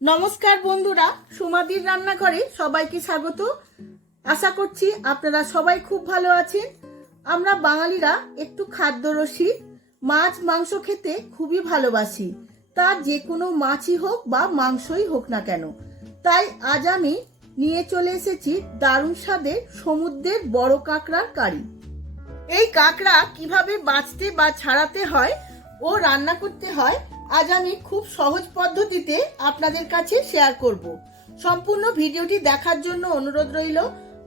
নমস্কার বন্ধুরা, সুমাদির রান্নাঘরে সবাইকে স্বাগত। আশা করছি আপনারা সবাই খুব ভালো আছেন। আমরা বাঙালিরা একটু খাদ্যরসিক, মাছ মাংস খেতে খুবই ভালোবাসি, তার যে কোনো মাছই হোক বা মাংসই হোক না কেন। তাই আজ আমি নিয়ে চলে এসেছি দারুণ স্বাদের সমুদ্রের বড় কাঁকড়ার কারি। এই কাঁকড়া কিভাবে বাছতে বা ছাড়াতে হয় ও রান্না করতে হয় আজ আমি খুব সহজ পদ্ধতিতে আপনাদের কাছে শেয়ার করব। সম্পূর্ণ ভিডিওটি দেখার জন্য অনুরোধ রইল।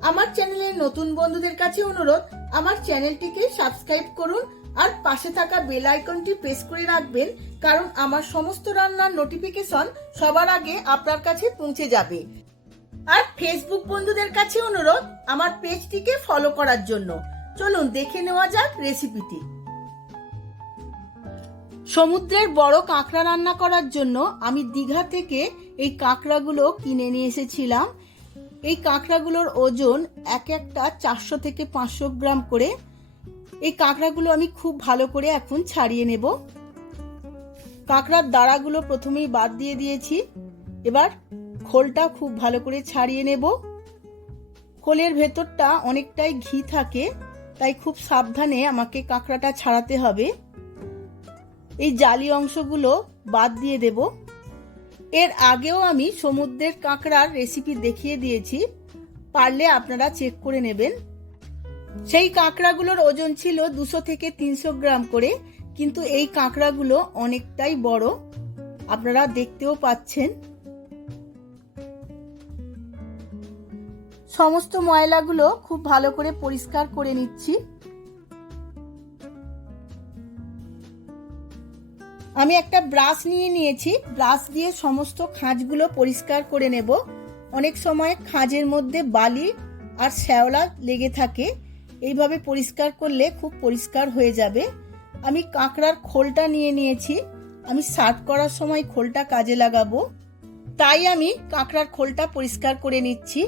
আমার চ্যানেলের নতুন বন্ধুদের কাছে অনুরোধ, আমার চ্যানেলটিকে সাবস্ক্রাইব করুন আর পাশে থাকা বেল আইকনটি প্রেস করে রাখবেন, কারণ আমার সমস্ত রান্নার নোটিফিকেশন সবার আগে আপনার কাছে পৌঁছে যাবে। আর ফেসবুক বন্ধুদের কাছে অনুরোধ আমার পেজটিকে ফলো করার জন্য। চলুন দেখে নেওয়া যাক রেসিপিটি। সমুদ্রের বড় কাঁকড়া রান্না করার জন্য আমি দীঘা থেকে এই কাঁকড়াগুলো কিনে নিয়ে এসেছিলাম। এই কাঁকড়াগুলোর ওজন এক একটা 400 থেকে 500 গ্রাম করে। এই কাঁকড়াগুলো আমি খুব ভালো করে এখন ছাড়িয়ে নেব। কাঁকড়ার দাঁড়াগুলো প্রথমেই বাদ দিয়ে দিয়েছি। এবার খোলটা খুব ভালো করে ছাড়িয়ে নেব। খোলের ভেতরটা অনেকটাই ঘি থাকে, তাই খুব সাবধানে আমাকে কাঁকড়াটা ছাড়াতে হবে। এই জালি অংশগুলো বাদ দিয়ে দেব। এর আগেও আমি সমুদ্রের কাঁকড়ার রেসিপি দেখিয়ে দিয়েছি, পারলে আপনারা চেক করে নেবেন। সেই কাঁকড়াগুলোর ওজন ছিল 200 থেকে 300 গ্রাম করে, কিন্তু এই কাঁকড়াগুলো অনেকটাই বড়, আপনারা দেখতেও পাচ্ছেন। সমস্ত ময়লাগুলো খুব ভালো করে পরিষ্কার করে নিচ্ছি। আমি একটা ব্রাশ নিয়ে নিয়েছি, ব্রাশ দিয়ে সমস্ত খাঁজগুলো পরিষ্কার করে নেব। অনেক সময় খাঁজের মধ্যে বালি আর শ্যাওলা লেগে থাকে, এইভাবে পরিষ্কার করলে খুব পরিষ্কার হয়ে যাবে। আমি কাঁকড়ার খোলটা নিয়ে নিয়েছি, আমি সার্ভ করার সময় খোলটা কাজে লাগাবো, তাই আমি কাঁকড়ার খোলটা পরিষ্কার করে নিচ্ছি।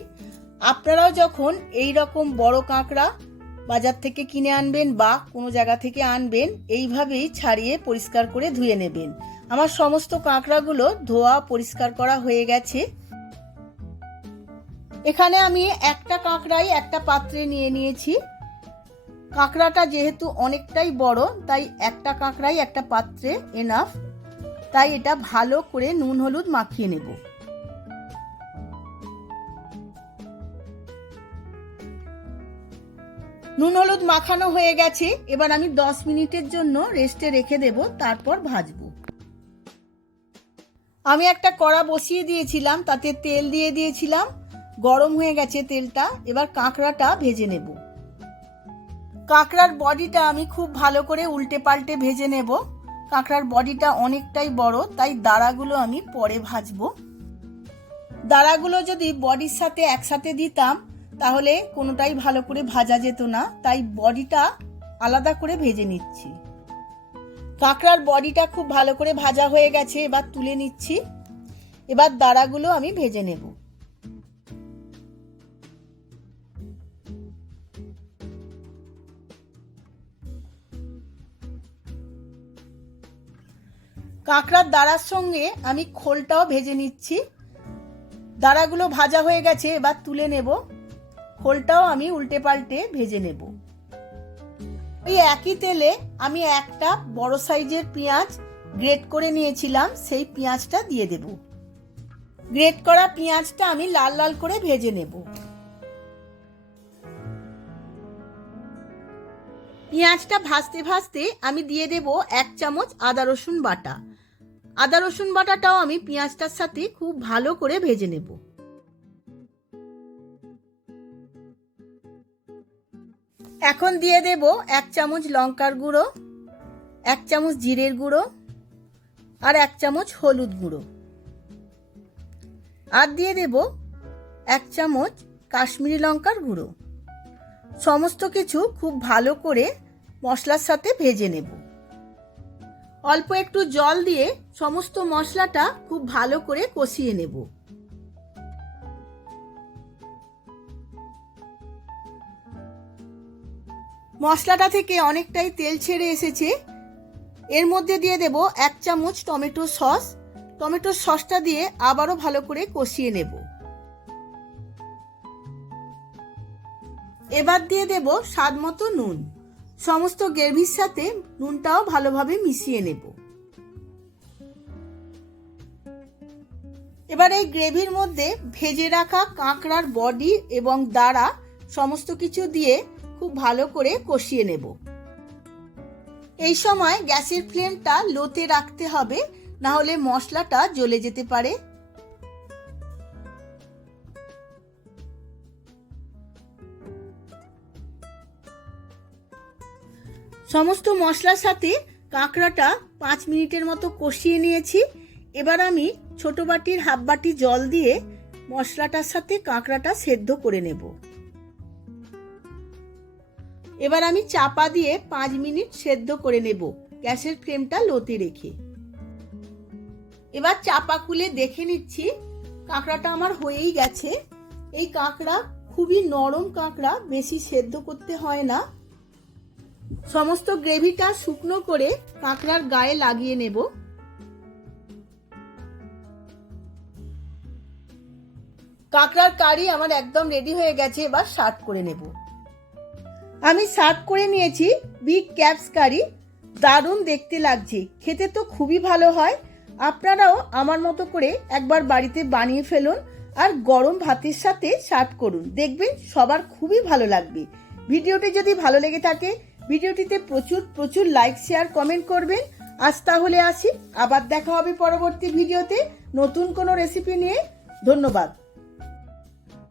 আপনারাও যখন এই রকম বড় কাঁকড়া বাজার থেকে কিনে আনবেন বা কোনো জায়গা থেকে আনবেন, এইভাবেই ছাড়িয়ে পরিষ্কার করে ধুয়ে নেবেন। আমার সমস্ত কাঁকড়াগুলো ধোয়া পরিষ্কার করা হয়ে গেছে। এখানে আমি একটা কাঁকড়াই একটা পাত্রে নিয়ে নিয়েছি। কাঁকড়াটা যেহেতু অনেকটাই বড়, তাই একটা কাঁকড়াই একটা পাত্রে এনাফ। তাই এটা ভালো করে নুন হলুদ মাখিয়ে নেব। নুন হলুদ মাখানো হয়ে গেছে। এবার আমি 10 মিনিটের জন্য রেস্টে রেখে দেব, তারপর ভাজবো। আমি একটা কড়া বসিয়ে দিয়েছিলাম, তাতে তেল দিয়ে দিয়েছিলাম, গরম হয়ে গেছে তেলটা। এবার কাঁকড়াটা ভেজে নেব। কাঁকড়ার বডিটা আমি খুব ভালো করে উল্টে পাল্টে ভেজে নেব। কাঁকড়ার বডিটা অনেকটাই বড়, তাই দাঁড়াগুলো আমি পরে ভাজবো। দাঁড়াগুলো যদি বডির সাথে একসাথে দিতাম তাহলে কোনোটাই ভালো করে ভাজা যেত না, তাই বডিটা আলাদা করে ভেজে নিচ্ছি। কাঁকড়ার বডিটা খুব ভালো করে ভাজা হয়ে গেছে, এবার তুলে নিচ্ছি। এবার দাঁড়াগুলো আমি ভেজে নেব। কাঁকড়ার দাঁড়ার সঙ্গে আমি খোলটাও ভেজে নিচ্ছি। দাঁড়াগুলো ভাজা হয়ে গেছে, এবার তুলে নেব। খোলটাও আমি উল্টে পাল্টে ভেজে নেব। ওই একই তেলে আমি একটা বড় সাইজের পেঁয়াজ গ্রেট করে নিয়েছিলাম, সেই পেঁয়াজটা দিয়ে দেব। গ্রেট করা পেঁয়াজটা আমি লাল লাল করে ভেজে নেব। পেঁয়াজটা ভাজতে ভাজতে আমি দিয়ে দেব 1 চামচ আদা রসুন বাটা। আদা রসুন বাটাটাও আমি পেঁয়াজটার সাথে খুব ভালো করে ভেজে নেব। এখন দিয়ে দেব 1 চামচ লঙ্কার গুঁড়ো, 1 চামচ জিরের গুঁড়ো আর 1 চামচ হলুদ গুঁড়ো, আর দিয়ে দেব 1 চামচ কাশ্মীরি লঙ্কার গুঁড়ো। সমস্ত কিছু খুব ভালো করে মশলার সাথে ভেজে নেব। অল্প একটু জল দিয়ে সমস্ত মশলাটা খুব ভালো করে কষিয়ে নেব। মশলাটা থেকে অনেকটাই তেল ছেড়ে এসেছে। এর মধ্যে দিয়ে দেব 1 চামচ টমেটো সস। টমেটোর সসটা দিয়ে আবারও ভালো করে কষিয়ে নেব। এবার দিয়ে দেব স্বাদ মতো নুন। সমস্ত গ্রেভির সাথে নুনটাও ভালোভাবে মিশিয়ে নেব। এবার এই গ্রেভির মধ্যে ভেজে রাখা কাঁকড়ার বডি এবং দাঁড়া সমস্ত কিছু দিয়ে খুব ভালো করে কষিয়ে নেব। এই সময় গ্যাসের ফ্লেমটা লোতে রাখতে হবে, না হলে মশলাটা জ্বলে যেতে পারে। সমস্ত মশলার সাথে কাঁকড়াটা 5 মিনিটের মতো কষিয়ে নিয়েছি। এবার আমি ছোট বাটির হাফ বাটি জল দিয়ে মশলাটার সাথে কাঁকড়াটা সেদ্ধ করে নেব। এবার আমি চাপা দিয়ে 5 মিনিট সেদ্ধ করে নেব, গ্যাসের ফ্লেমটা লোতে রেখে। এবার চাপা খুলে দেখে নিচ্ছি কাঁকড়াটা আমার হয়েই গেছে। এই কাঁকড়া খুবই নরম কাঁকড়া, বেশি সেদ্ধ করতে হয় না। সমস্ত গ্রেভিটা শুকনো করে কাঁকড়ার গায়ে লাগিয়ে নেব। কাঁকড়ার কারি আমার একদম রেডি হয়ে গেছে, এবার সার্ভ করে নেব। আমি সার্ভ করে নিয়েছি বিগ ক্যাপস কারি। দারুণ দেখতে লাগছে, খেতে তো খুবই ভালো হয়। আপনারাও আমার মতো করে একবার বাড়িতে বানিয়ে ফেলুন আর গরম ভাতের সাথে সার্ভ করুন, দেখবেন সবার খুবই ভালো লাগবে। ভিডিওটি যদি ভালো লেগে থাকে ভিডিওটিতে প্রচুর প্রচুর লাইক, শেয়ার, কমেন্ট করবেন। আজ তাহলে আসি, আবার দেখা হবে পরবর্তী ভিডিওতে নতুন কোনো রেসিপি নিয়ে। ধন্যবাদ।